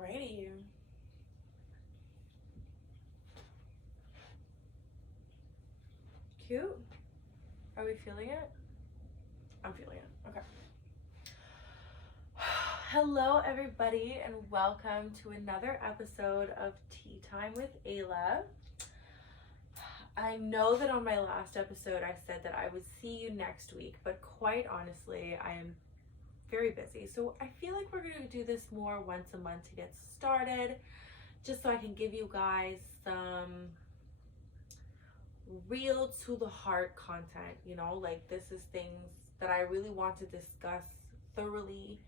Alrighty. Cute. Are we feeling it? I'm feeling it. Okay. Hello, everybody, and welcome to another episode of Tea Time with Ayla. I know that on my last episode I said that I would see you next week, but quite honestly, I am very busy. So I feel like we're going to do this more once a month to get started, just so I can give you guys some real to the heart content, like this is things that I really want to discuss thoroughly,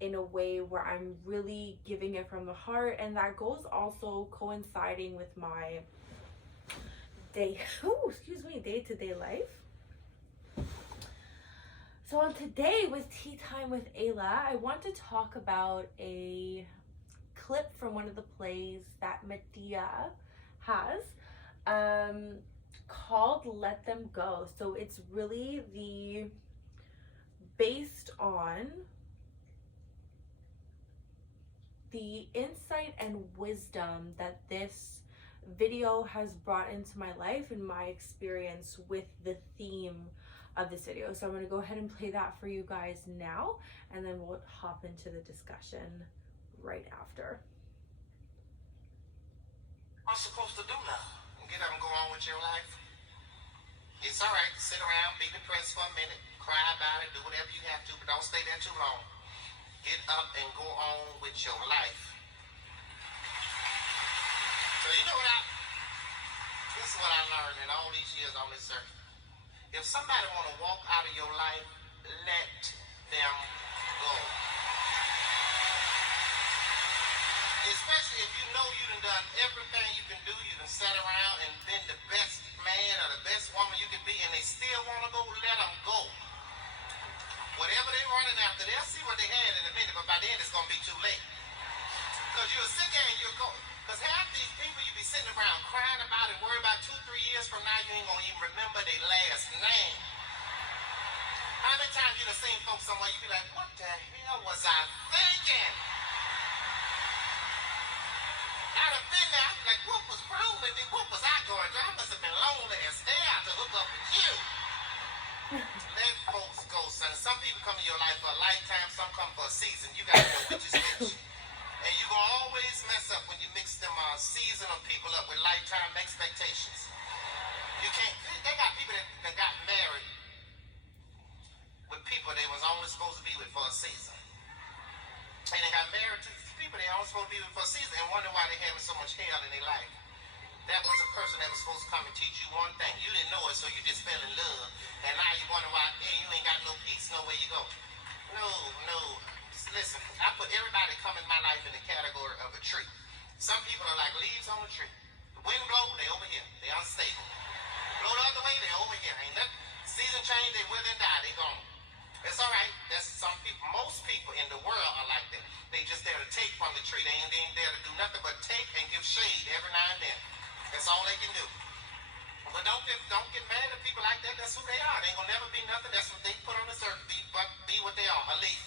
in a way where I'm really giving it from the heart, and that goes also coinciding with my day-to-day life. So on today with Tea Time with Ayla, I want to talk about a clip from one of the plays that Madea has, called Let Them Go. So it's really based on the insight and wisdom that this video has brought into my life and my experience with the theme of this video. So I'm going to go ahead and play that for you guys now, and then we'll hop into the discussion right after. What I'm supposed to do now? Get up and go on with your life? It's all right to sit around, be depressed for a minute, cry about it, do whatever you have to, but don't stay there too long. Get up and go on with your life. So you know what this is what I learned in all these years on this earth. If somebody want to walk out of your life, let them go. Especially if you know you done everything you can do, you done sat around and been the best man or the best woman you can be, and they still want to go, let them go. Whatever they're running after, they'll see what they had in a minute, but by then it's going to be too late. Because you'll sit there and you'll go. Because half these people you be sitting around crying about and worry about 2-3 years from now, you ain't going to even remember their last name. How many times you done seen folks somewhere, you be like, what the hell was I thinking? I'd have been there, I'd be like, what was wrong with me? What was I going through? I must have been lonely as hell to hook up with you. Let folks go, son. Some people come in your life for a lifetime, some come for a season. You gotta know which is which. And you're gonna always mess up when you mix them seasonal people up with lifetime expectations. You can't, they got people that got married with people they was only supposed to be with for a season. And they got married to people they only supposed to be with for a season and wonder why they having so much hell in their life. That was a person that was supposed to come and teach you one thing. You didn't know it, so you just fell in love. And now you wonder why, hey, you ain't got no peace, nowhere you go. No. Listen, I put everybody that come in my life in the category of a tree. Some people are like leaves on a tree. The wind blow, they over here. They unstable. Blow the other way, they over here. Ain't nothing. Season change, they wither and die, they gone. It's all right. That's some people, most people in the world are like that. They just there to take from the tree. They ain't there to do nothing but take and give shade every now and then. That's all they can do. But don't get mad at people like that. That's who they are. They ain't gonna never be nothing. That's what they put on this earth. Be what they are, a leaf.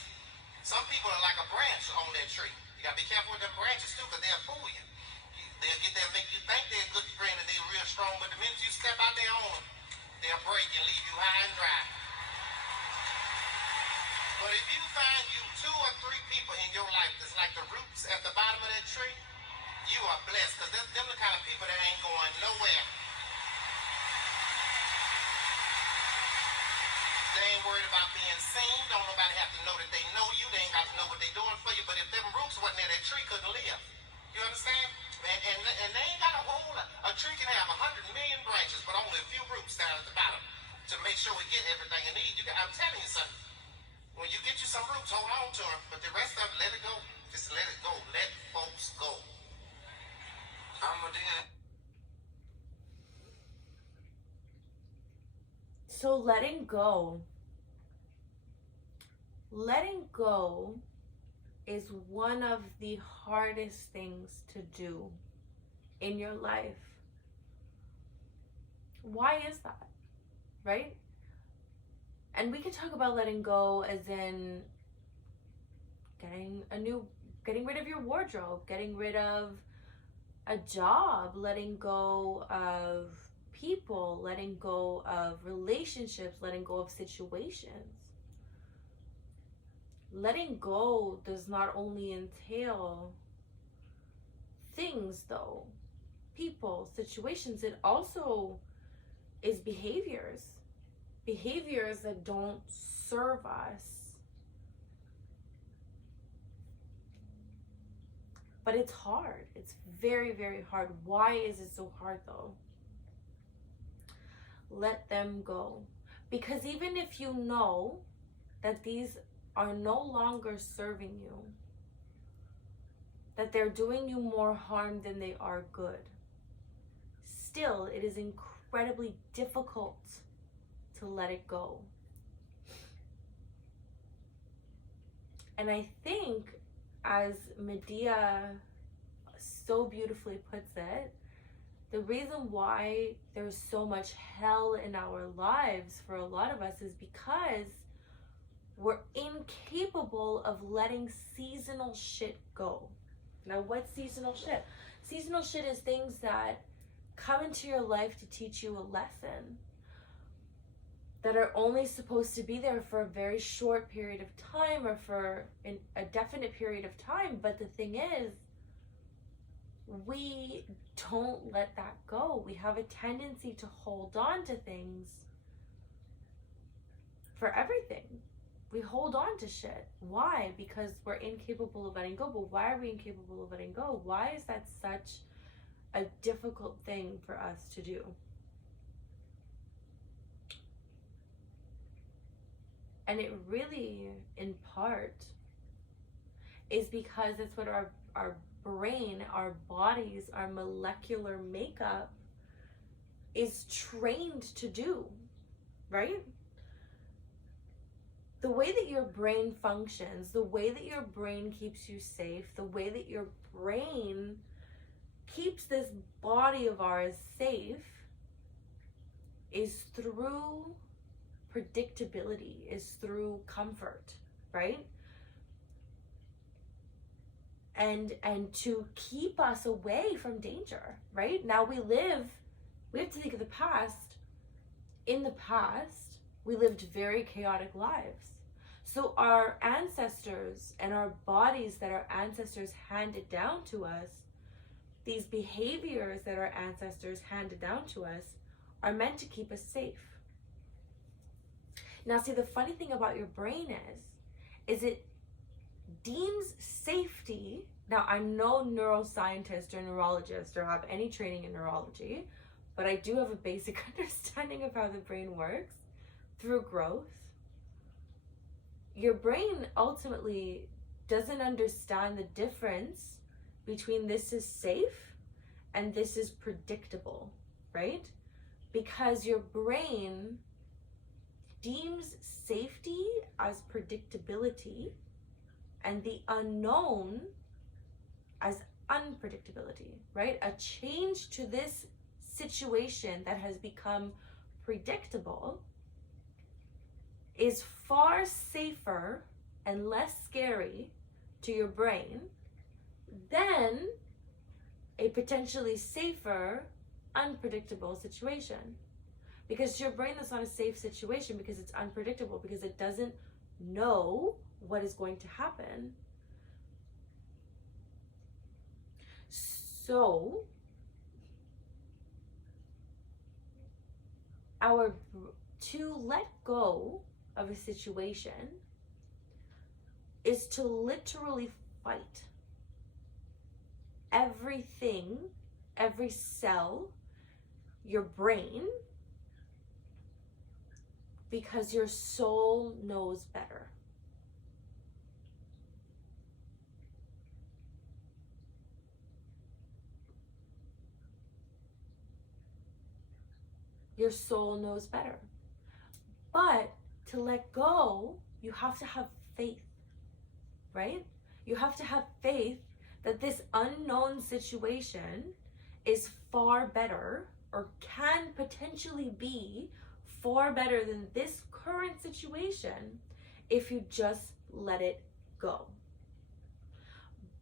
Some people are like a branch on that tree. You gotta be careful with them branches too, because they'll fool you. They'll get there and make you think they're a good friend and they're real strong, but the minute you step out there on them, they'll break and leave you high and dry. But if you find you 2 or 3 people in your life that's like the roots at the bottom of that tree, you are blessed, because them the kind of people that ain't going nowhere. They ain't worried about being seen. Don't nobody have to know that they know you. They ain't got to know what they doing for you. But if them roots wasn't there, that tree couldn't live. You understand? And they ain't got a whole lot. A tree can have 100 million branches, but only a few roots down at the bottom to make ssure we get everything you need. I'm telling you something. When you get you some roots, hold on to them. But the rest of it, let it go. Just let it go. Let folks go. So letting go is one of the hardest things to do in your life. Why is that? Right? And we could talk about letting go as in getting rid of your wardrobe, getting rid of a job, letting go of people, letting go of relationships, letting go of situations. Letting go does not only entail things though, people, situations, it also is behaviors that don't serve us. But it's hard. It's very, very hard. Why is it so hard though? Let them go. Because even if you know that these are no longer serving you, that they're doing you more harm than they are good, still it is incredibly difficult to let it go. And I think, as Madea so beautifully puts it, the reason why there's so much hell in our lives for a lot of us is because we're incapable of letting seasonal shit go. Now, what's seasonal shit? Seasonal shit is things that come into your life to teach you a lesson, that are only supposed to be there for a very short period of time or for a definite period of time. But the thing is, we don't let that go. We have a tendency to hold on to things for everything. We hold on to shit. Why? Because we're incapable of letting go. But why are we incapable of letting go? Why is that such a difficult thing for us to do? And it really, in part, is because it's what our brain, our bodies, our molecular makeup is trained to do, right? The way that your brain functions, the way that your brain keeps you safe, the way that your brain keeps this body of ours safe is through predictability, is through comfort, right? And to keep us away from danger, right? Now we have to think of the past. In the past, we lived very chaotic lives. So our ancestors and our bodies that our ancestors handed down to us, these behaviors that our ancestors handed down to us, are meant to keep us safe. Now, see, the funny thing about your brain is it deems safety. Now, I'm no neuroscientist or neurologist or have any training in neurology, but I do have a basic understanding of how the brain works through growth. Your brain ultimately doesn't understand the difference between this is safe and this is predictable, right? Because your brain deems safety as predictability and the unknown as unpredictability, right? A change to this situation that has become predictable is far safer and less scary to your brain than a potentially safer, unpredictable situation. Because your brain is not a safe situation because it's unpredictable, because it doesn't know what is going to happen. So, to let go of a situation is to literally fight everything, every cell, your brain, because your soul knows better. Your soul knows better. But to let go, you have to have faith, right? You have to have faith that this unknown situation is far better, or can potentially be far better than this current situation if you just let it go.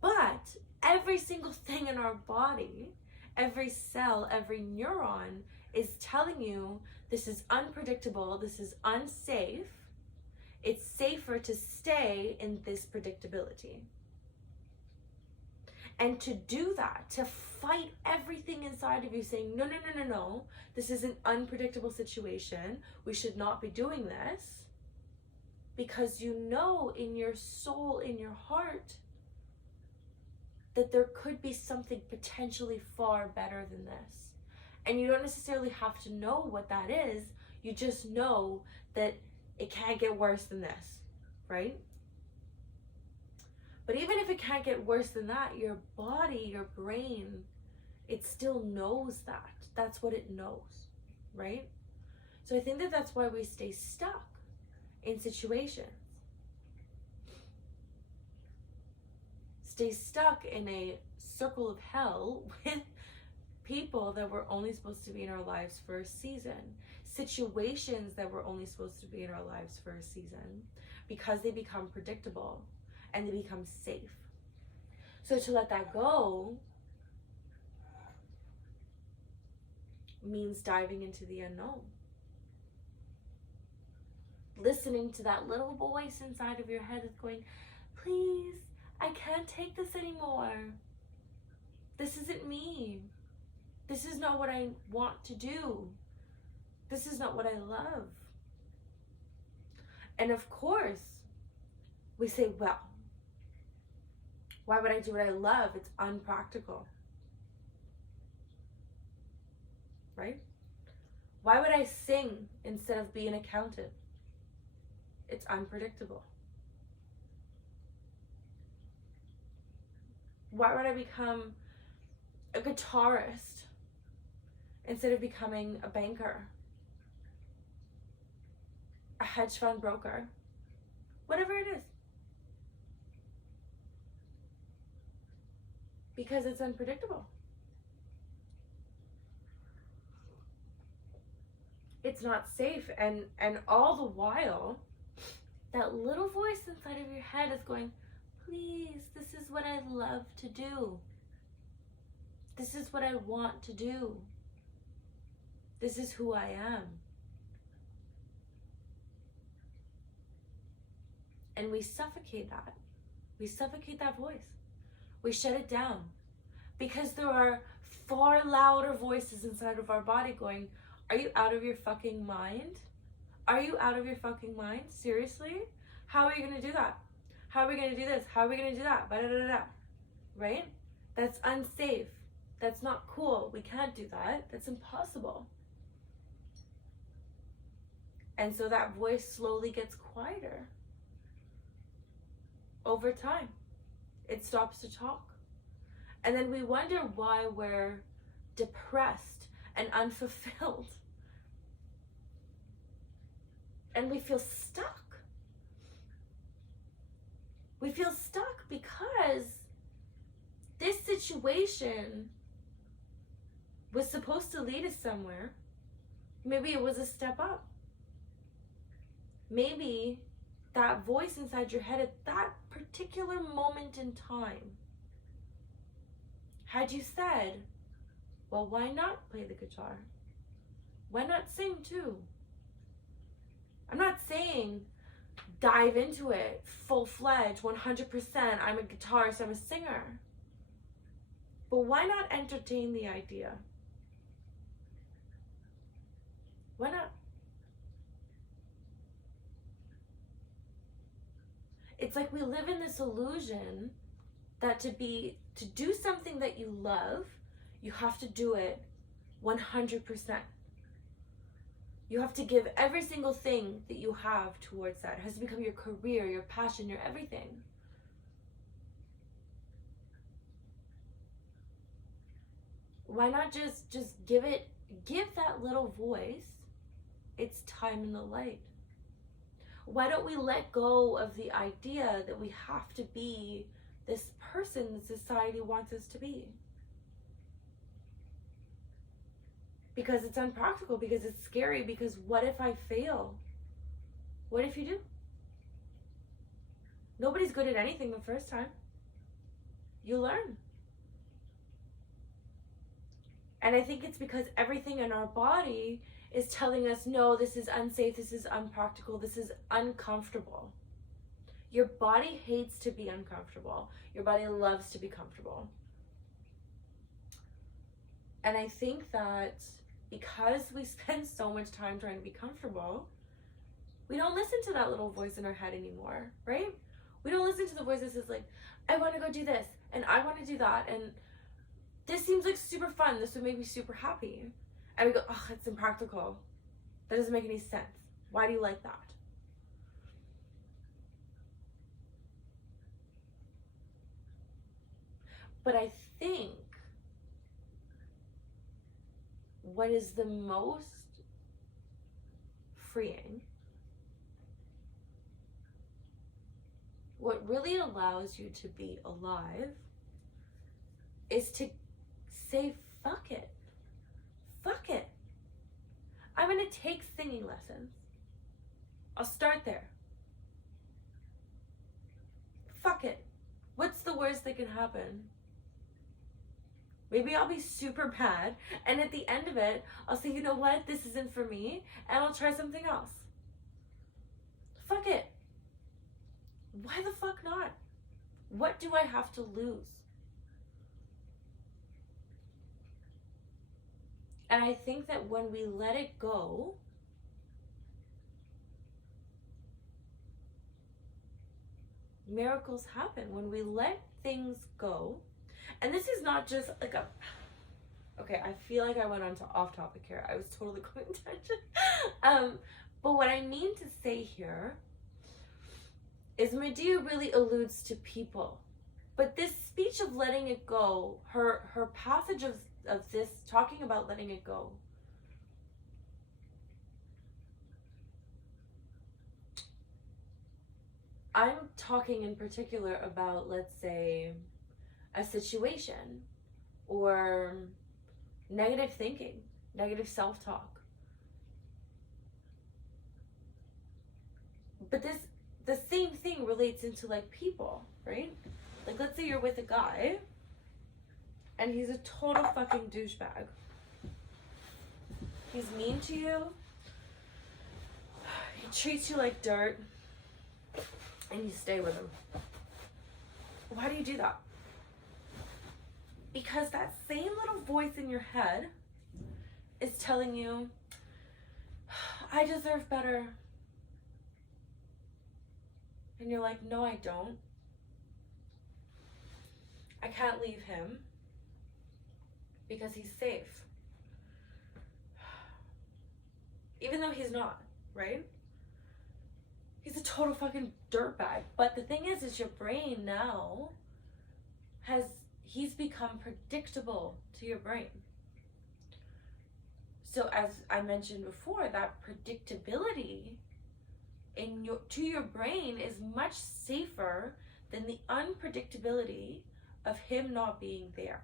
But every single thing in our body, every cell, every neuron is telling you this is unpredictable, this is unsafe. It's safer to stay in this predictability. And to do that, to fight everything inside of you saying, no, no, no, no, no, this is an unpredictable situation. We should not be doing this. Because you know in your soul, in your heart, that there could be something potentially far better than this. And you don't necessarily have to know what that is. You just know that it can't get worse than this, right? But even if it can't get worse than that, your body, your brain, it still knows that. That's what it knows, right? So I think that that's why we stay stuck in situations. Stay stuck in a circle of hell with people that were only supposed to be in our lives for a season. Situations that were only supposed to be in our lives for a season, because they become predictable and they become safe. So to let that go means diving into the unknown. Listening to that little voice inside of your head is going, please, I can't take this anymore. This isn't me. This is not what I want to do. This is not what I love. And of course, we say, well, why would I do what I love? It's unpractical. Right? Why would I sing instead of be an accountant? It's unpredictable. Why would I become a guitarist instead of becoming a banker, a hedge fund broker, whatever it is? Because it's unpredictable. It's not safe, and all the while, that little voice inside of your head is going, please, this is what I love to do. This is what I want to do. This is who I am. And we suffocate that. We suffocate that voice. We shut it down. Because there are far louder voices inside of our body going, are you out of your fucking mind? Are you out of your fucking mind? Seriously? How are you going to do that? How are we going to do this? How are we going to do that? Ba-da-da-da-da. Right? That's unsafe. That's not cool. We can't do that. That's impossible. And so that voice slowly gets quieter. Over time, it stops to talk. And then we wonder why we're depressed and unfulfilled. And we feel stuck. We feel stuck because this situation was supposed to lead us somewhere. Maybe it was a step up. Maybe that voice inside your head at that particular moment in time had you said, well, why not play the guitar? Why not sing too? I'm not saying dive into it full-fledged, 100%, I'm a guitarist, I'm a singer. But why not entertain the idea? Why not? It's like we live in this illusion that to do something that you love, you have to do it 100%. You have to give every single thing that you have towards that. It has to become your career, your passion, your everything. Why not just give that little voice its time in the light? Why don't we let go of the idea that we have to be this person that society wants us to be? Because it's unpractical, because it's scary, because what if I fail? What if you do? Nobody's good at anything the first time. you learn. And I think it's because everything in our body is telling us, no, this is unsafe, this is unpractical, this is uncomfortable. Your body hates to be uncomfortable. Your body loves to be comfortable. And I think that because we spend so much time trying to be comfortable, we don't listen to that little voice in our head anymore, right? We don't listen to the voice that says like, I want to go do this, and I want to do that, and this seems like super fun, this would make me super happy. And we go, oh, it's impractical. That doesn't make any sense. Why do you like that? But I think what is the most freeing, what really allows you to be alive, is to say, fuck it. Fuck it. I'm gonna take singing lessons. I'll start there. Fuck it. What's the worst that can happen? Maybe I'll be super bad, and at the end of it, I'll say, you know what, this isn't for me, and I'll try something else. Fuck it. Why the fuck not? What do I have to lose? And I think that when we let it go, miracles happen. When we let things go, and this is not just like a, okay, I feel like I went on to off topic here. I was totally going tangent. But what I mean to say here is Madea really alludes to people. But this speech of letting it go, her passage of this, talking about letting it go, I'm talking in particular about, let's say, a situation or negative thinking, negative self-talk. But the same thing relates into like people, right? Like, let's say you're with a guy and he's a total fucking douchebag. He's mean to you. He treats you like dirt. And you stay with him. Why do you do that? Because that same little voice in your head is telling you, I deserve better. And you're like, no, I don't. I can't leave him because he's safe. Even though he's not, right? He's a total fucking dirtbag. But the thing is your brain now he's become predictable to your brain. So as I mentioned before, that predictability to your brain is much safer than the unpredictability of him not being there.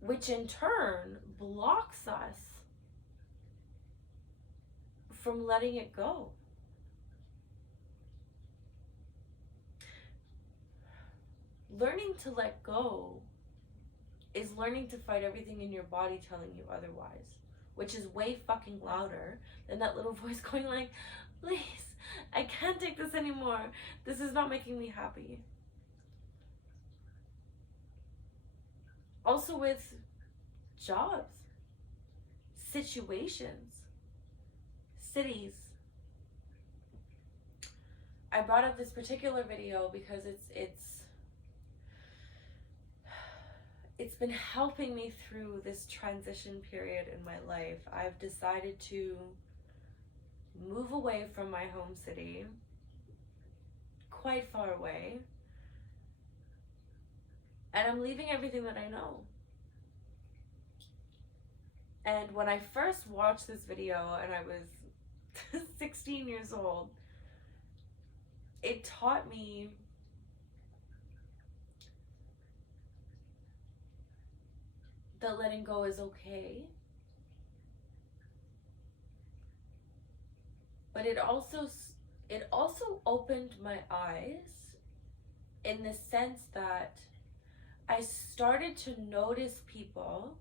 Which in turn blocks us from letting it go. Learning to let go is learning to fight everything in your body telling you otherwise, which is way fucking louder than that little voice going like, please, I can't take this anymore. This is not making me happy. Also with jobs, situations, cities. I brought up this particular video because it's been helping me through this transition period in my life. I've decided to move away from my home city, quite far away, and I'm leaving everything that I know. And when I first watched this video and I was 16 years old, it taught me that letting go is okay. But it it also opened my eyes in the sense that I started to notice people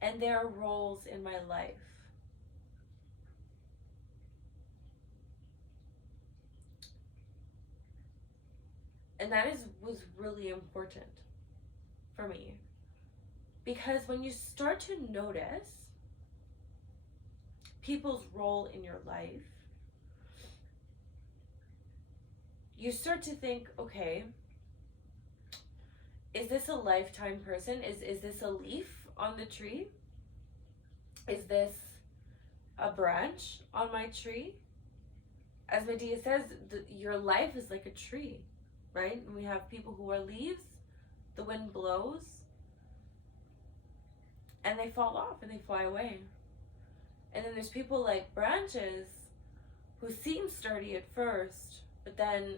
and their roles in my life. And that was really important for me. Because when you start to notice people's role in your life, you start to think, okay, is this a lifetime person? Is this a leaf on the tree? Is this a branch on my tree? As Madea says, your life is like a tree, right? And we have people who are leaves, the wind blows, and they fall off and they fly away. And then there's people like branches who seem sturdy at first, but then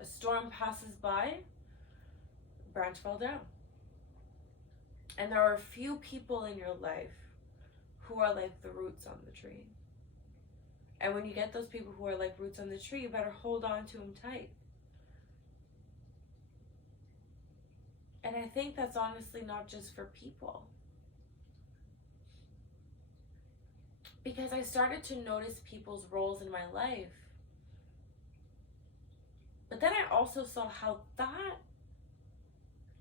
a storm passes by, branch fell down. And there are a few people in your life who are like the roots on the tree. And when you get those people who are like roots on the tree, you better hold on to them tight. And I think that's honestly not just for people. Because I started to notice people's roles in my life. But then I also saw how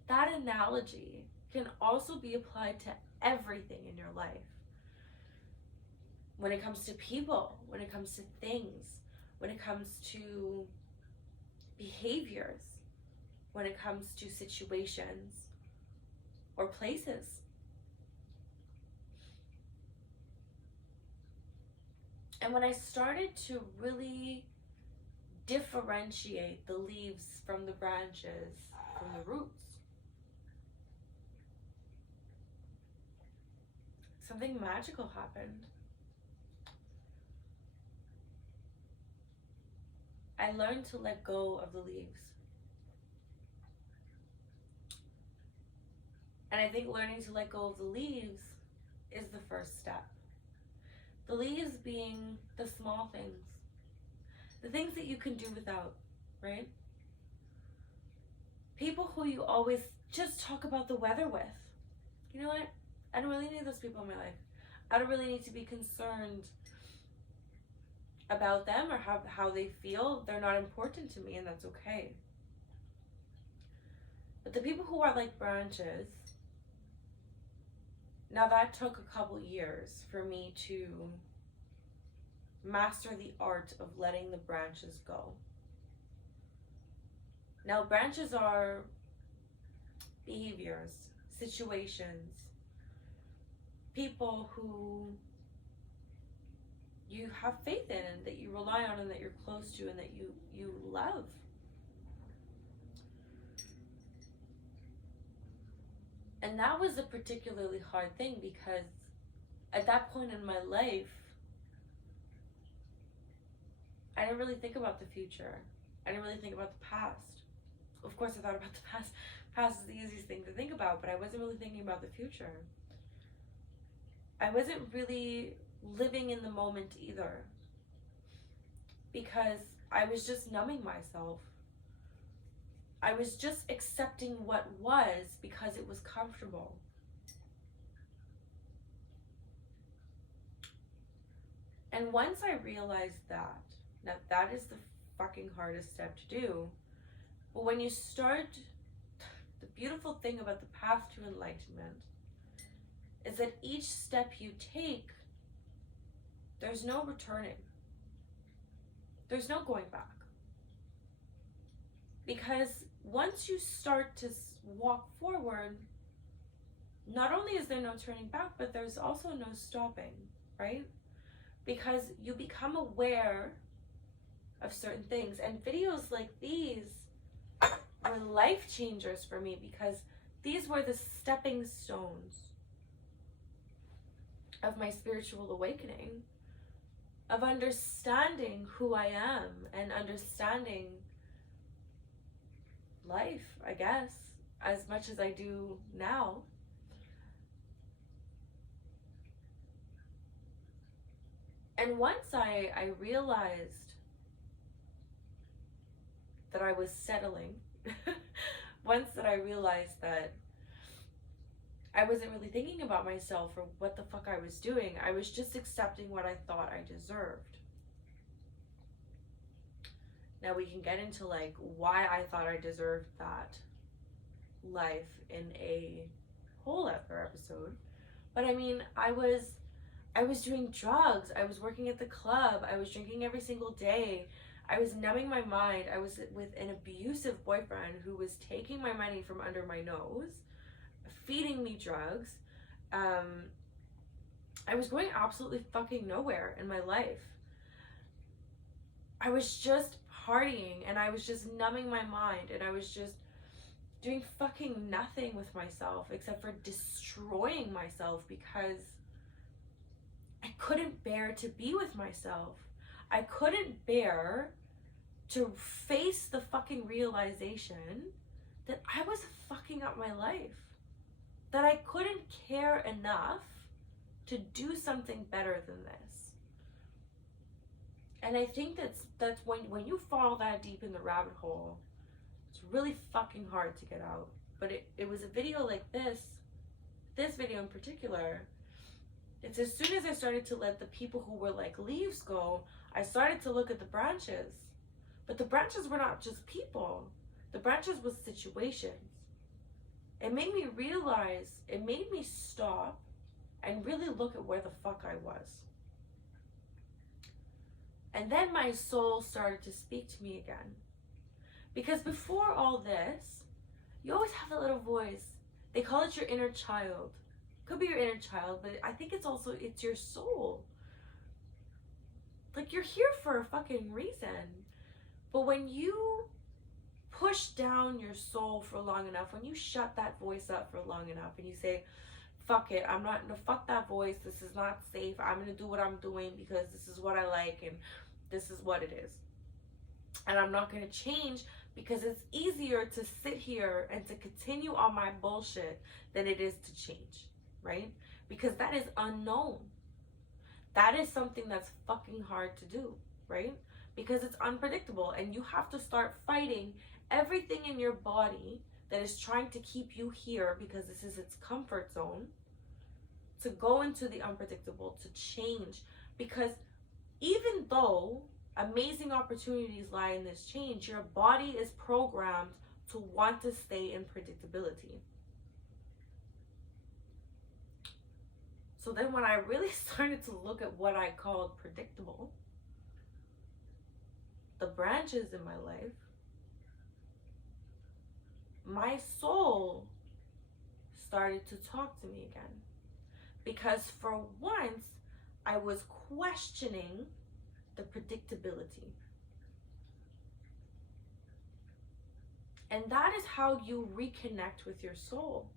that analogy can also be applied to everything in your life. When it comes to people, when it comes to things, when it comes to behaviors, when it comes to situations or places. And when I started to really differentiate the leaves from the branches, from the roots, something magical happened. I learned to let go of the leaves. And I think learning to let go of the leaves is the first step. The leaves being the small things. The things that you can do without, right? People who you always just talk about the weather with. You know what? I don't really need those people in my life. I don't really need to be concerned about them or how they feel. They're not important to me, and that's okay. But the people who are like branches, now that took a couple years for me to master the art of letting the branches go. Now branches are behaviors, situations, people who you have faith in and that you rely on and that you're close to and that you love. And that was a particularly hard thing because at that point in my life, I didn't really think about the future. I didn't really think about the past. Of course, I thought about the past. Past is the easiest thing to think about, but I wasn't really thinking about the future. I wasn't really living in the moment either because I was just numbing myself. I was just accepting what was because it was comfortable. And once I realized that is the fucking hardest step to do. But when you start, the beautiful thing about the path to enlightenment is that each step you take, there's no returning. There's no going back. Because once you start to walk forward, not only is there no turning back, but there's also no stopping, right? Because you become aware of certain things. And videos like these were life changers for me because these were the stepping stones of my spiritual awakening, of understanding who I am and understanding life, I guess, as much as I do now. And once I realized that I was settling. Once that I realized that I wasn't really thinking about myself or what the fuck I was doing. I was just accepting what I thought I deserved. Now we can get into like why I thought I deserved that life in a whole other episode. But I mean, I was doing drugs. I was working at the club. I was drinking every single day. I was numbing my mind. I was with an abusive boyfriend who was taking my money from under my nose, feeding me drugs. I was going absolutely fucking nowhere in my life. I was just partying and I was just numbing my mind and I was just doing fucking nothing with myself except for destroying myself because I couldn't bear to be with myself. I couldn't bear to face the fucking realization that I was fucking up my life. That I couldn't care enough to do something better than this. And I think that's when you fall that deep in the rabbit hole, it's really fucking hard to get out. But it was a video like this video in particular. It's as soon as I started to let the people who were like leaves go, I started to look at the branches. But the branches were not just people. The branches was situations. It made me realize, it made me stop and really look at where the fuck I was. And then my soul started to speak to me again. Because before all this, you always have a little voice. They call it your inner child. Could be your inner child, but I think it's your soul. Like, you're here for a fucking reason. But when you push down your soul for long enough, when you shut that voice up for long enough and you say, fuck it, I'm not gonna fuck that voice, this is not safe, I'm gonna do what I'm doing because this is what I like and this is what it is. And I'm not gonna change because it's easier to sit here and to continue on my bullshit than it is to change, right? Because that is unknown. That is something that's fucking hard to do, right? Because it's unpredictable and you have to start fighting everything in your body that is trying to keep you here because this is its comfort zone, to go into the unpredictable, to change. Because even though amazing opportunities lie in this change, your body is programmed to want to stay in predictability. So then when I really started to look at what I called predictable, the branches in my life, my soul started to talk to me again. Because for once, I was questioning the predictability. And that is how you reconnect with your soul.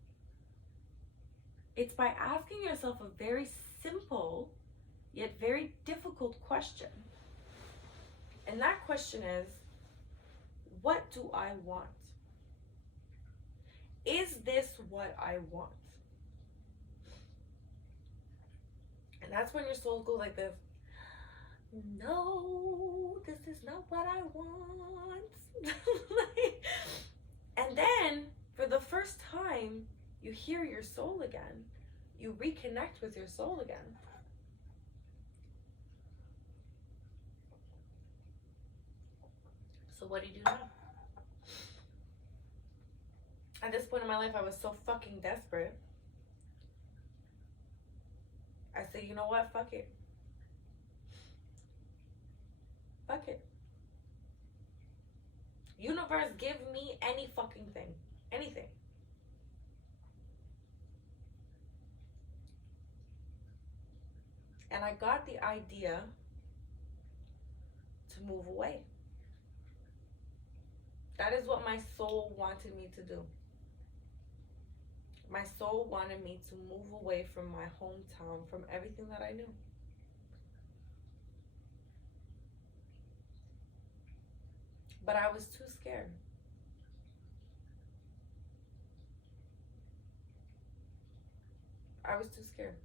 It's by asking yourself a very simple, yet very difficult question. And that question is, what do I want? Is this what I want? And that's when your soul goes like this. No, this is not what I want. And then, for the first time, you hear your soul again. You reconnect with your soul again. So what do you do now? At this point in my life, I was so fucking desperate. I said, you know what? Fuck it. Fuck it. Universe, give me any fucking thing. Anything. And I got the idea to move away. That is what my soul wanted me to do. My soul wanted me to move away from my hometown, from everything that I knew. But I was too scared. I was too scared.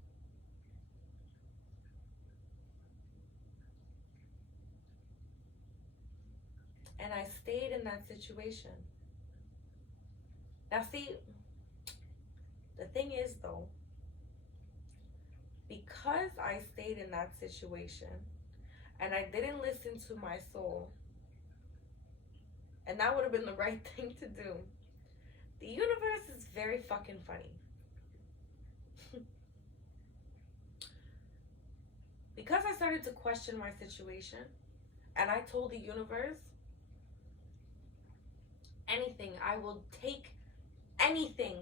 And I stayed in that situation. Now see, the thing is though, because I stayed in that situation and I didn't listen to my soul, and that would have been the right thing to do, the universe is very fucking funny. Because I started to question my situation and I told the universe, anything, I will take anything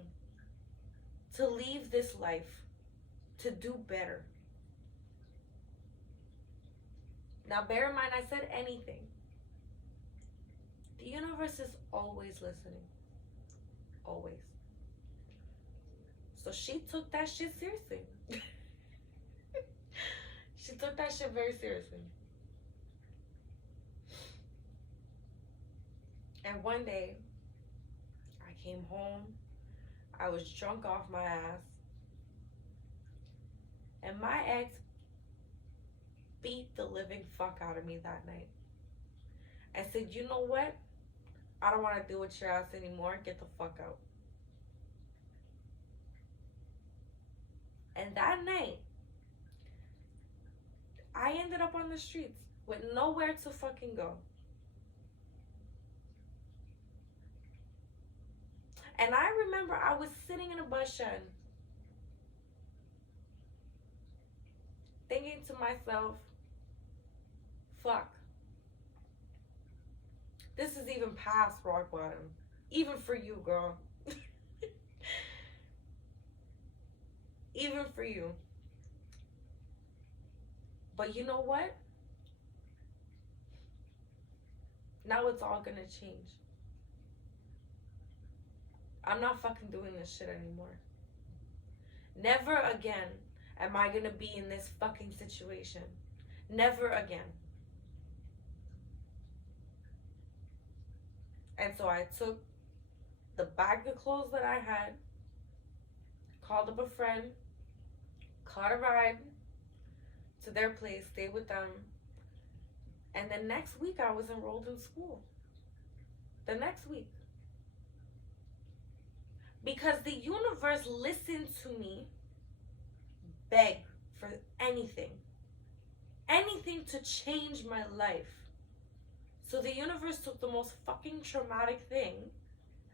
to leave this life, to do better. Now bear in mind, I said anything. The universe is always listening. Always. So she took that shit seriously. She took that shit very seriously. And one day, I came home. I was drunk off my ass. And my ex beat the living fuck out of me that night. And said, you know what? I don't want to deal with your ass anymore. Get the fuck out. And that night, I ended up on the streets with nowhere to fucking go. And I remember I was sitting in a bus shed thinking to myself, fuck. This is even past rock bottom. Even for you, girl. Even for you. But you know what? Now it's all gonna change. I'm not fucking doing this shit anymore. Never again am I gonna be in this fucking situation. Never again. And so I took the bag of clothes that I had, called up a friend, caught a ride to their place, stayed with them, and the next week I was enrolled in school. The next week. Because the universe listened to me beg for anything. Anything to change my life. So the universe took the most fucking traumatic thing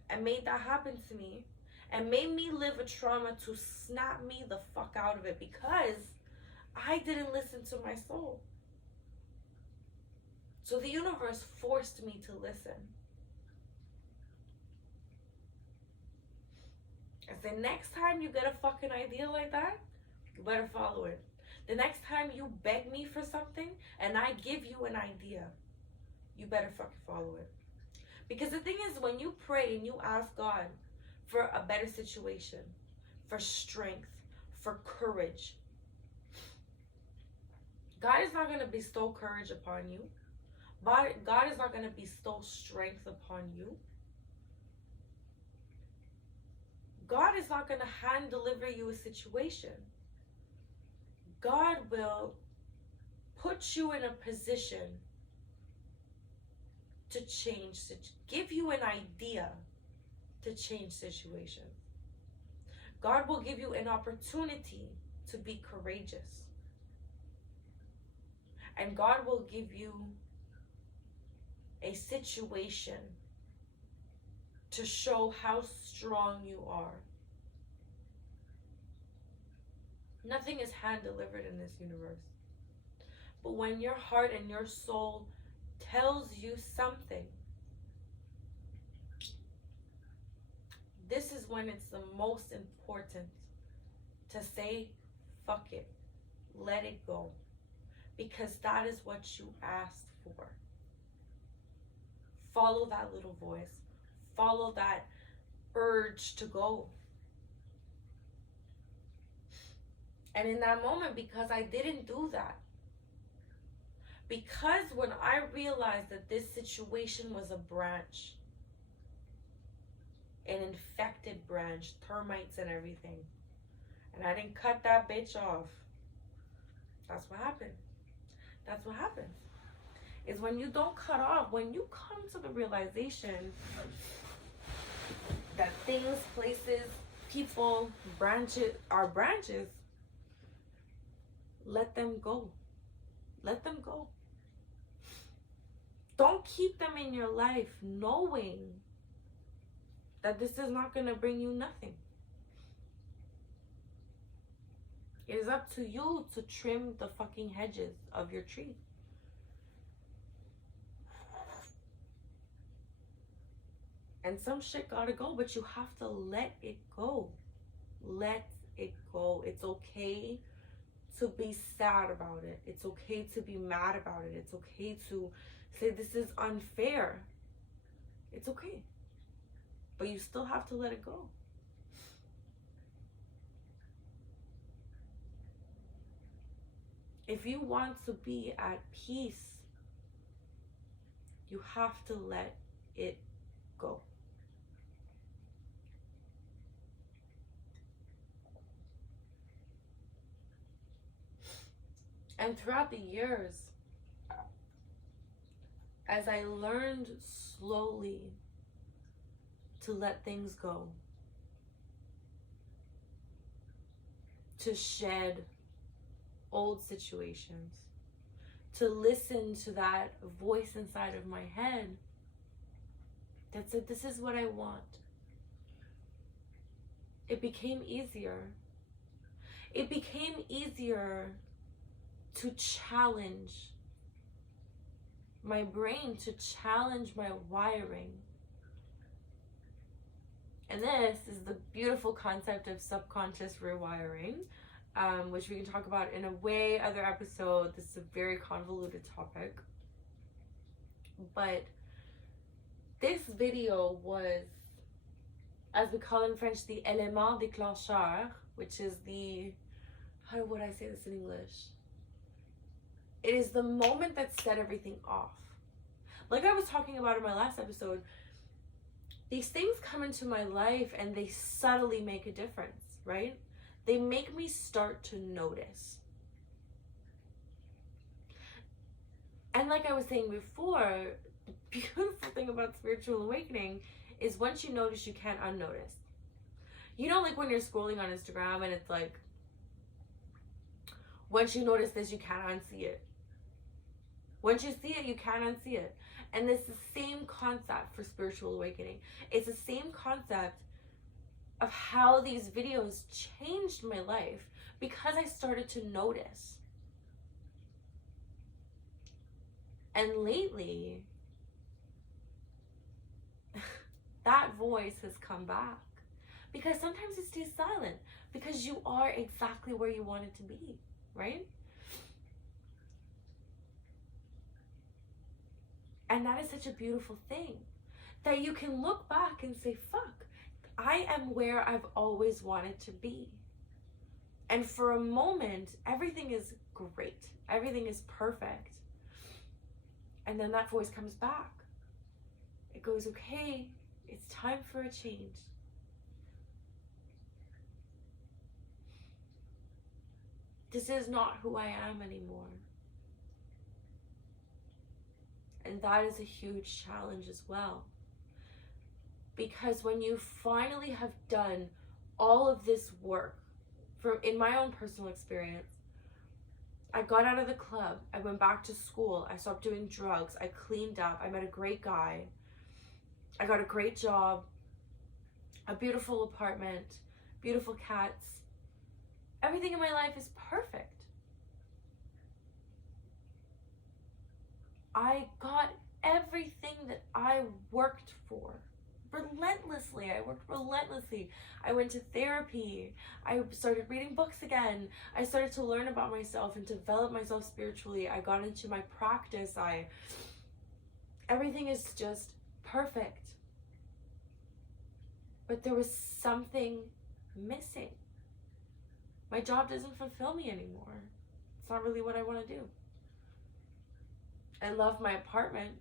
and made that happen to me and made me live a trauma to snap me the fuck out of it because I didn't listen to my soul. So the universe forced me to listen. And the next time you get a fucking idea like that, you better follow it. The next time you beg me for something and I give you an idea, you better fucking follow it. Because the thing is, when you pray and you ask God for a better situation, for strength, for courage, God is not going to bestow courage upon you. God is not going to bestow strength upon you. God is not going to hand deliver you a situation. God will put you in a position to change, give you an idea to change situations. God will give you an opportunity to be courageous. And God will give you a situation to show how strong you are. Nothing is hand delivered in this universe. But when your heart and your soul tells you something, this is when it's the most important to say, fuck it, let it go. Because that is what you asked for. Follow that little voice. Follow that urge to go. And in that moment, because I didn't do that, because when I realized that this situation was a branch, an infected branch, termites and everything, and I didn't cut that bitch off, that's what happened. That's what happens. is when you don't cut off, when you come to the realization that things, places, people, branches are branches, let them go. Let them go. Don't keep them in your life knowing that this is not going to bring you nothing. It is up to you to trim the fucking hedges of your tree. And some shit gotta go, but you have to let it go. Let it go. It's okay to be sad about it. It's okay to be mad about it. It's okay to say this is unfair. It's okay. But you still have to let it go. If you want to be at peace, you have to let it go. And throughout the years, as I learned slowly to let things go, to shed old situations, to listen to that voice inside of my head that said, this is what I want, it became easier. It became easier to challenge my brain, to challenge my wiring. And this is the beautiful concept of subconscious rewiring, which we can talk about in a way other episode. This is a very convoluted topic. But this video was, as we call in French, the élément déclencheur, which is the, how would I say this in English? It is the moment that set everything off. Like I was talking about in my last episode, these things come into my life and they subtly make a difference, right? They make me start to notice. And like I was saying before, the beautiful thing about spiritual awakening is once you notice, you can't unnotice. You know, like when you're scrolling on Instagram and it's like, once you notice this, you can't unsee it. Once you see it, you can't unsee it. And it's the same concept for spiritual awakening. It's the same concept of how these videos changed my life because I started to notice. And lately, that voice has come back. Because sometimes it stays silent. Because you are exactly where you want it to be, right? And that is such a beautiful thing. That you can look back and say, fuck, I am where I've always wanted to be. And for a moment, everything is great. Everything is perfect. And then that voice comes back. It goes, okay, it's time for a change. This is not who I am anymore. And that is a huge challenge as well. Because when you finally have done all of this work, in my own personal experience, I got out of the club, I went back to school, I stopped doing drugs, I cleaned up, I met a great guy, I got a great job, a beautiful apartment, beautiful cats. Everything in my life is perfect. I got everything that I worked for relentlessly. I worked relentlessly. I went to therapy. I started reading books again. I started to learn about myself and develop myself spiritually. I got into my practice. Everything is just perfect. But there was something missing. My job doesn't fulfill me anymore. It's not really what I want to do. I love my apartment,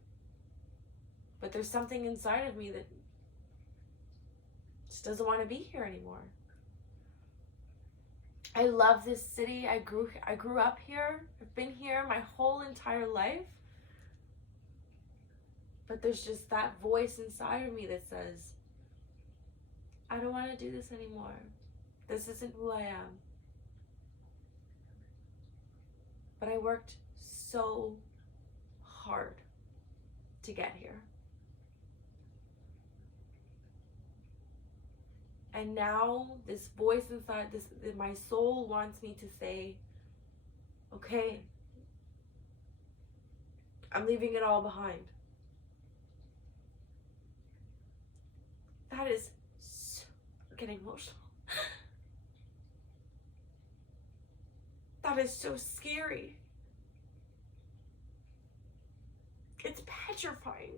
but there's something inside of me that just doesn't want to be here anymore. I love this city. I grew up here. I've been here my whole entire life. But there's just that voice inside of me that says, I don't want to do this anymore. This isn't who I am. But I worked so hard to get here. And now this voice inside, my soul wants me to say, okay, I'm leaving it all behind. That is so getting emotional. That is so scary. It's petrifying.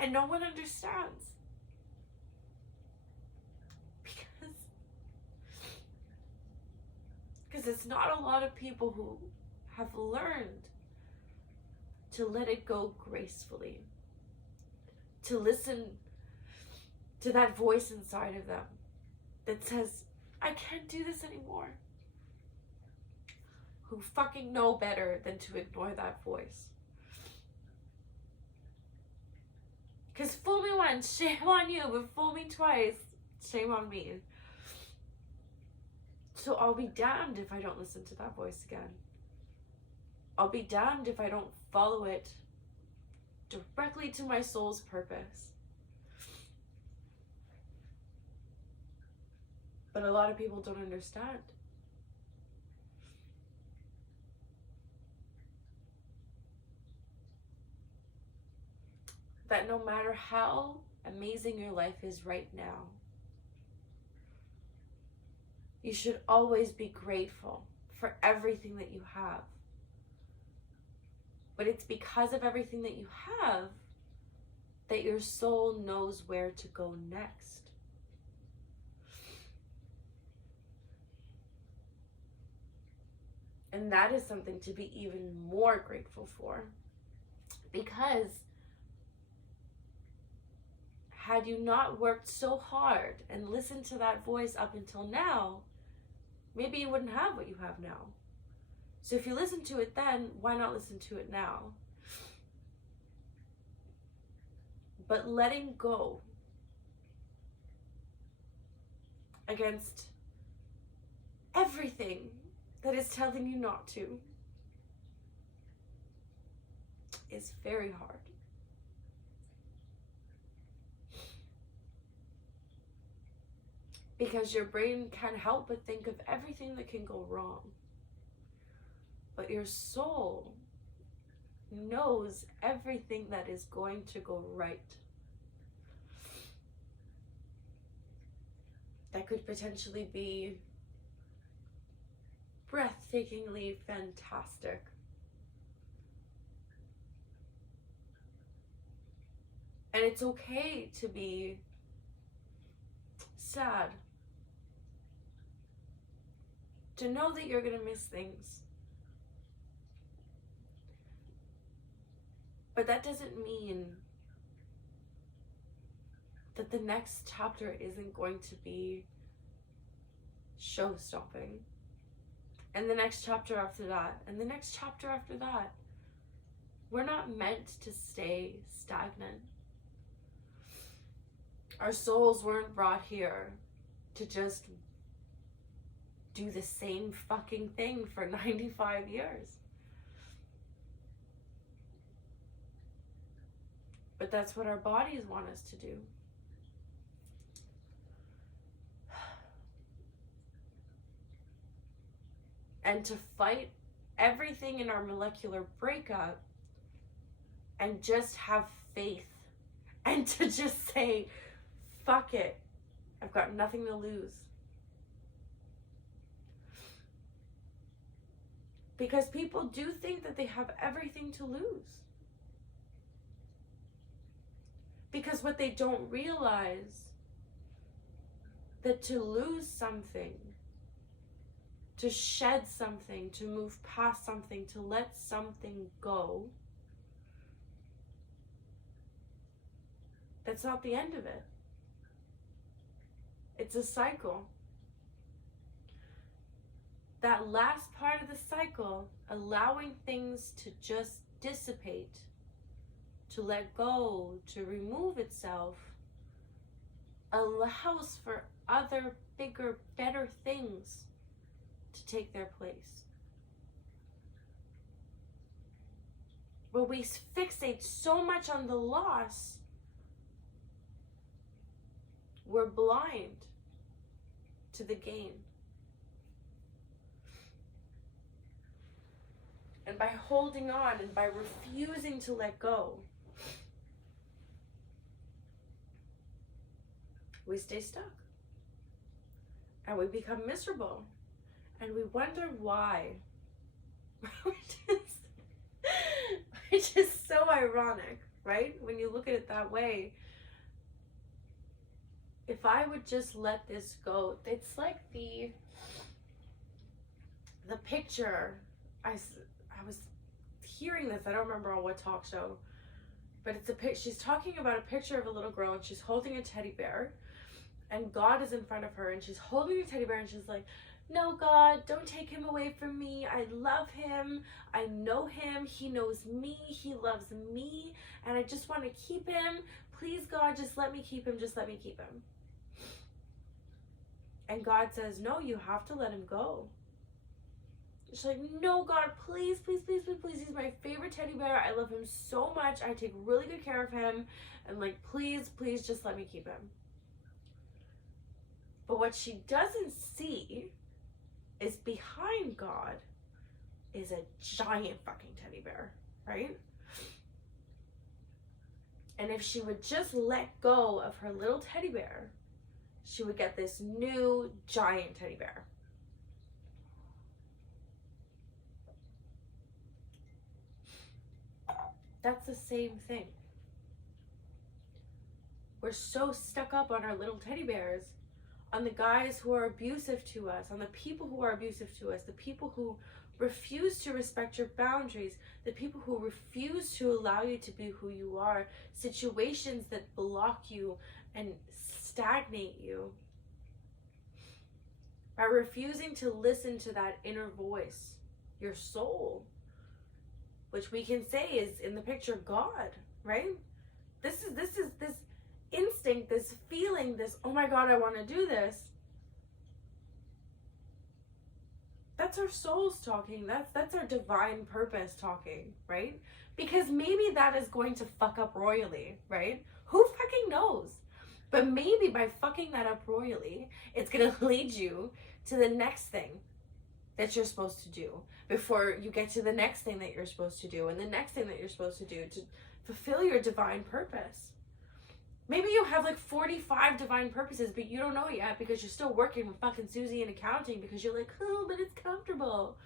And no one understands. Because it's not a lot of people who have learned to let it go gracefully. To listen to that voice inside of them that says, I can't do this anymore. Who fucking know better than to ignore that voice. Because fool me once, shame on you, but fool me twice, shame on me. So I'll be damned if I don't listen to that voice again. I'll be damned if I don't follow it directly to my soul's purpose. But a lot of people don't understand. That no matter how amazing your life is right now, you should always be grateful for everything that you have. But it's because of everything that you have that your soul knows where to go next. And that is something to be even more grateful for. Because had you not worked so hard and listened to that voice up until now, maybe you wouldn't have what you have now. So if you listen to it then, why not listen to it now? But letting go against everything that is telling you not to is very hard. Because your brain can't help but think of everything that can go wrong. But your soul knows everything that is going to go right. That could potentially be breathtakingly fantastic. And it's okay to be sad. To know that you're gonna miss things. But that doesn't mean that the next chapter isn't going to be show-stopping. And the next chapter after that, and the next chapter after that. We're not meant to stay stagnant. Our souls weren't brought here to just do the same fucking thing for 95 years. But that's what our bodies want us to do. And to fight everything in our molecular breakup and just have faith and to just say, fuck it, I've got nothing to lose. Because people do think that they have everything to lose. Because what they don't realize, that to lose something, to shed something, to move past something, to let something go, that's not the end of it. It's a cycle. that last part of the cycle, allowing things to just dissipate, to let go, to remove itself, allows for other, bigger, better things to take their place. But we fixate so much on the loss, we're blind to the gain. And by holding on and by refusing to let go, we stay stuck. And we become miserable. And we wonder why. Which is so ironic, right? When you look at it that way. If I would just let this go, it's like the picture. I was hearing this, I don't remember on what talk show, but it's she's talking about a picture of a little girl and she's holding a teddy bear and God is in front of her and she's holding a teddy bear and she's like, no, God, don't take him away from me. I love him. I know him. He knows me. He loves me. And I just want to keep him. Please, God, just let me keep him. Just let me keep him. And God says, no, you have to let him go. She's like, no, God, please, please, please, please, please. He's my favorite teddy bear. I love him so much. I take really good care of him. And like, please, please, just let me keep him. But what she doesn't see is behind God is a giant fucking teddy bear, right? And if she would just let go of her little teddy bear, she would get this new giant teddy bear. That's the same thing. We're so stuck up on our little teddy bears, on the guys who are abusive to us, on the people who are abusive to us, the people who refuse to respect your boundaries, the people who refuse to allow you to be who you are, situations that block you and stagnate you. By refusing to listen to that inner voice, your soul, which we can say is in the picture God, right? This is this instinct, this feeling, this, oh my God, I want to do this. That's our souls talking. That's our divine purpose talking, right? Because maybe that is going to fuck up royally, right? Who fucking knows? But maybe by fucking that up royally, it's going to lead you to the next thing that you're supposed to do before you get to the next thing that you're supposed to do and the next thing that you're supposed to do to fulfill your divine purpose. Maybe you have like 45 divine purposes, but you don't know it yet because you're still working with fucking Susie in accounting because you're like, oh, but it's comfortable.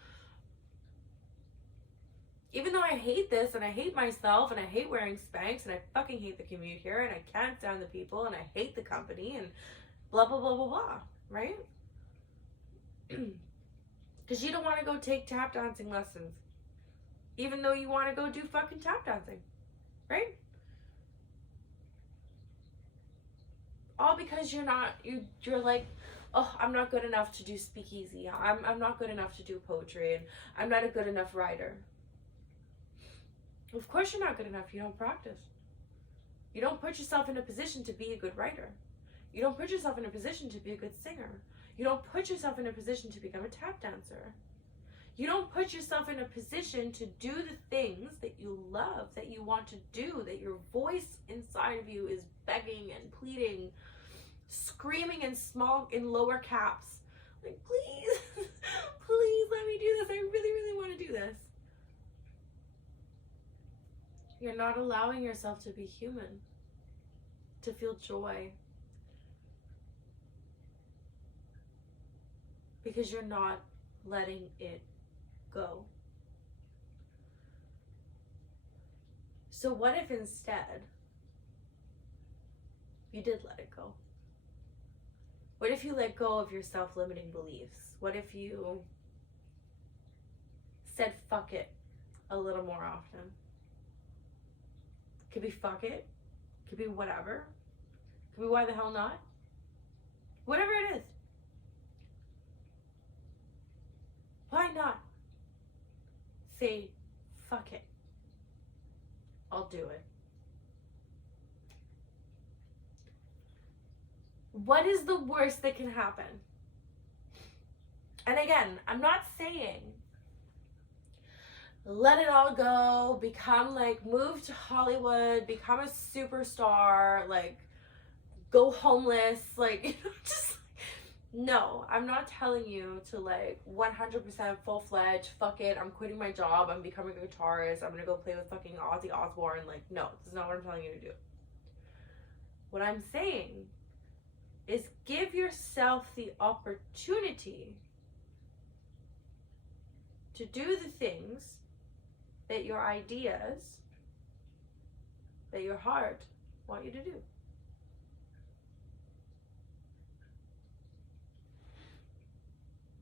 Even though I hate this and I hate myself and I hate wearing Spanx and I fucking hate the commute here and I can't stand the people and I hate the company and blah, blah, blah, blah, blah, right? Because you don't want to go take tap dancing lessons, even though you want to go do fucking tap dancing, right? All because you're like, oh, I'm not good enough to do speakeasy. I'm not good enough to do poetry, and I'm not a good enough writer. Of course you're not good enough. You don't practice. You don't put yourself in a position to be a good writer. You don't put yourself in a position to be a good singer. You don't put yourself in a position to become a tap dancer. You don't put yourself in a position to do the things that you love, that you want to do, that your voice inside of you is begging and pleading, screaming in lower caps. Like, please, please let me do this. I really, really want to do this. You're not allowing yourself to be human, to feel joy. Because you're not letting it go. So what if instead you did let it go? What if you let go of your self-limiting beliefs? What if you said fuck it a little more often? Could be fuck it. Could be whatever. Could be why the hell not? Whatever it is. say, fuck it. I'll do it. What is the worst that can happen? And again, I'm not saying let it all go, become like, move to Hollywood, become a superstar, like, go homeless, like, just, no, I'm not telling you to like 100% full-fledged, fuck it, I'm quitting my job, I'm becoming a guitarist, I'm gonna go play with fucking Ozzy Osbourne, like, no, this is not what I'm telling you to do. What I'm saying is give yourself the opportunity to do the things that your ideas, that your heart want you to do.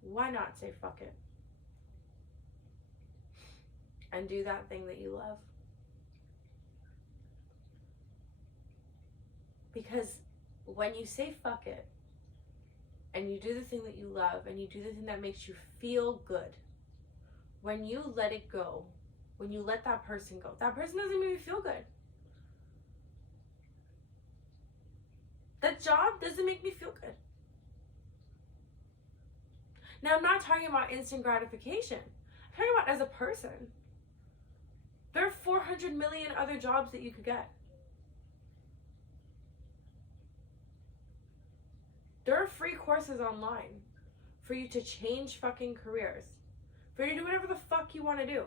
Why not say fuck it? And do that thing that you love. Because when you say fuck it, and you do the thing that you love, and you do the thing that makes you feel good, when you let it go, when you let that person go, that person doesn't make you feel good. That job doesn't make me feel good. Now, I'm not talking about instant gratification. I'm talking about as a person. There are 400 million other jobs that you could get. There are free courses online for you to change fucking careers. For you to do whatever the fuck you want to do.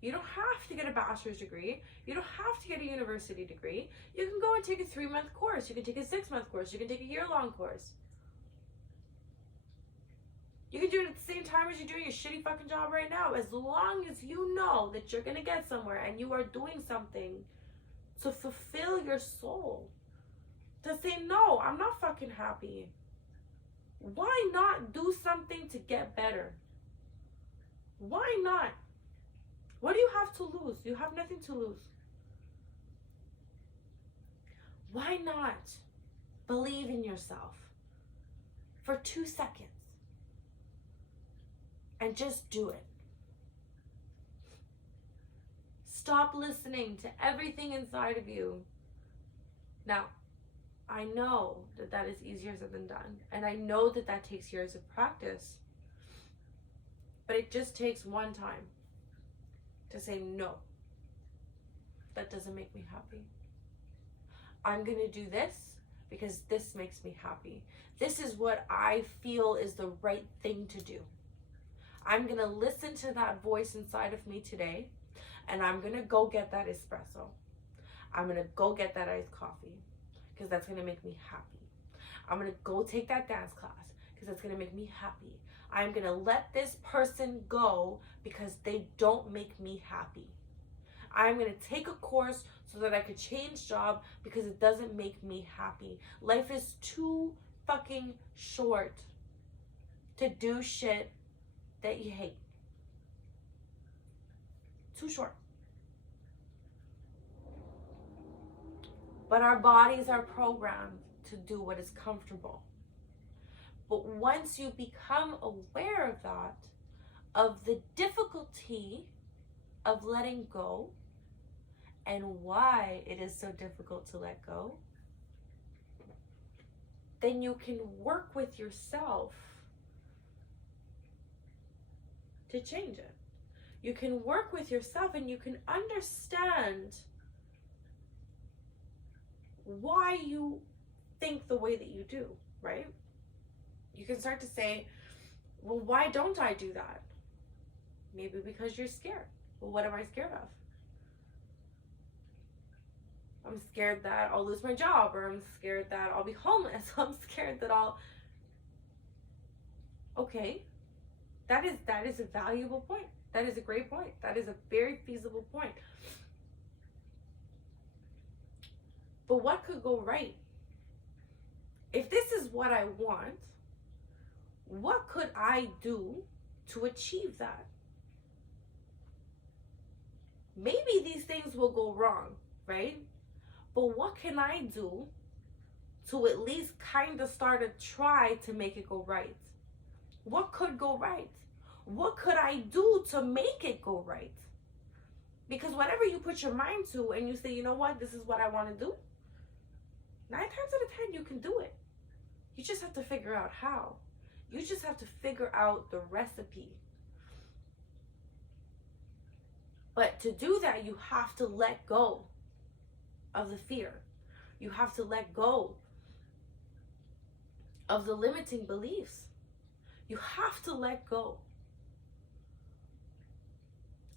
You don't have to get a bachelor's degree. You don't have to get a university degree. You can go and take a 3-month course. You can take a 6-month course. You can take a year-long course. You can do it at the same time as you're doing your shitty fucking job right now. As long as you know that you're going to get somewhere and you are doing something to fulfill your soul. To say, no, I'm not fucking happy. Why not do something to get better? Why not? What do you have to lose? You have nothing to lose. Why not believe in yourself for 2 seconds and just do it? Stop listening to everything inside of you. Now, I know that that is easier said than done, and I know that that takes years of practice, but it just takes one time to say, no, that doesn't make me happy. I'm going to do this because this makes me happy. This is what I feel is the right thing to do. I'm going to listen to that voice inside of me today, and I'm going to go get that espresso. I'm going to go get that iced coffee because that's going to make me happy. I'm going to go take that dance class because that's going to make me happy. I'm going to let this person go because they don't make me happy. I'm going to take a course so that I could change job because it doesn't make me happy. Life is too fucking short to do shit that you hate. Too short. But our bodies are programmed to do what is comfortable. But once you become aware of that, of the difficulty of letting go, and why it is so difficult to let go, then you can work with yourself to change it. You can work with yourself and you can understand why you think the way that you do, right? You can start to say, well, why don't I do that? Maybe because you're scared. Well, what am I scared of? I'm scared that I'll lose my job, or I'm scared that I'll be homeless. I'm scared that I'll... Okay, that is a valuable point. That is a great point. That is a very feasible point. But what could go right? If this is what I want, what could I do to achieve that? Maybe these things will go wrong, right? But what can I do to at least kind of start a try to make it go right? What could go right? What could I do to make it go right? Because whatever you put your mind to and you say, you know what, this is what I want to do, 9 times out of 10, you can do it. You just have to figure out how. You just have to figure out the recipe. But to do that, you have to let go of the fear. You have to let go of the limiting beliefs. You have to let go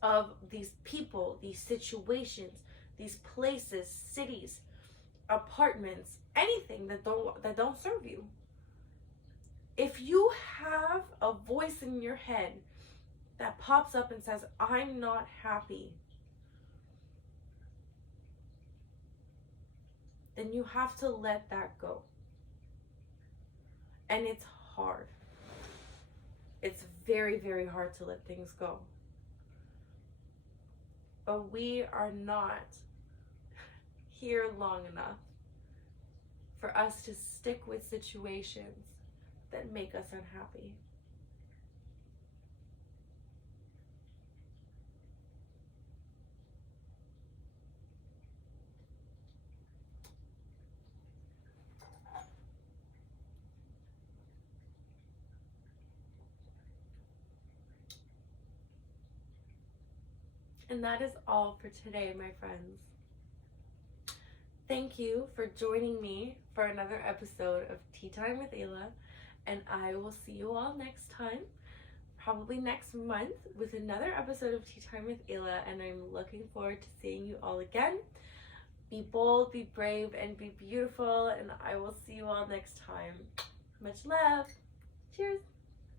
of these people, these situations, these places, cities, apartments, anything that don't serve you. If you have a voice in your head that pops up and says, I'm not happy, then you have to let that go. And it's hard. It's very, very hard to let things go. But we are not here long enough for us to stick with situations that make us unhappy. And that is all for today, my friends. Thank you for joining me for another episode of Tea Time with Ayla, and I will see you all next time, probably next month, with another episode of Tea Time with Ayla, and I'm looking forward to seeing you all again. Be bold, be brave, and be beautiful, and I will see you all next time. Much love. Cheers.